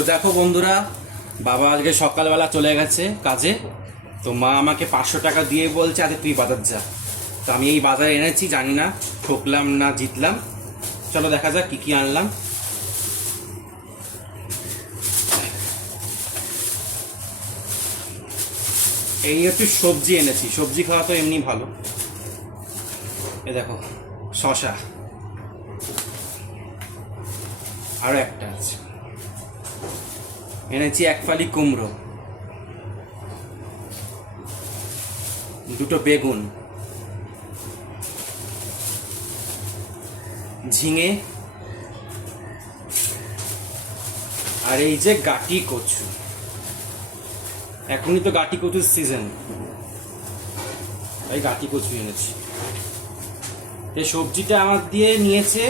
তো দেখো বন্ধুরা, বাবা আজকে সকালবেলা চলে গেছে কাজে। তো মা আমাকে 500 টাকা দিয়ে বলছে আজকে তুই বাজার যা। তো আমি এই বাজারে এনেছি, জানি না ঠকলাম না জিতলাম। চলো দেখা যাক কি কি আনলাম। এই একটু সবজি এনেছি, সবজি খাওয়া তো এমনি ভালো। এ দেখো শশা, আরো একটা আছে। এনেছি 1 ফালি কুমড়ো, 2টো বেগুন, ঝিঙে, আর এই যে গাটি কচু। এখনই তো গাটি কচুর সিজন, এই গাটি কচু এনেছি। এই সবজিটা আমার দিয়ে নিয়েছে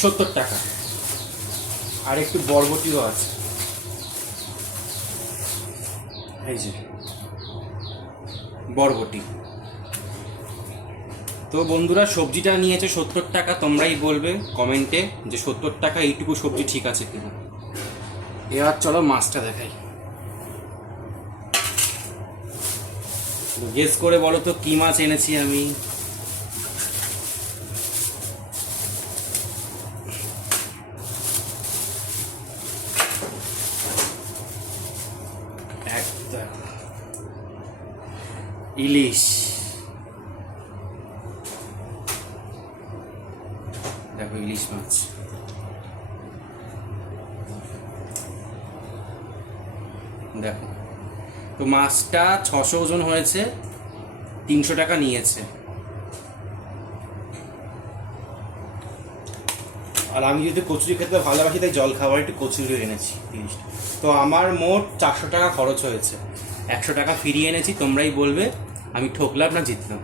70 টাকা। আর একটু বরবটিও আছে, এই যে বরবটি। তো বন্ধুরা সবজিটা নিয়েছে 70 টাকা। তোমরাই বলবে কমেন্টে যে 70 টাকা এইটুকু সবজি ঠিক আছে কিনা। এবার চলো মাছটা দেখাই। গেস করে বলো তো কি মাছ এনেছি আমি। ইলিশ। দেখো ইলিশ মাছ। দেখো তো মাছটা 600 ওজন হয়েছে, 300 টাকা নিয়েছে। আর আমি যদি কচুরি খেতে ভালোবাসি তাই জল খাবার একটু কচুরিও এনেছি 30 টাকা। তো আমার মোট 400 টাকা খরচ হয়েছে, 100 টাকা ফিরিয়ে এনেছি। তোমরাই বলবে আমি ঠকলাম না জিতলাম।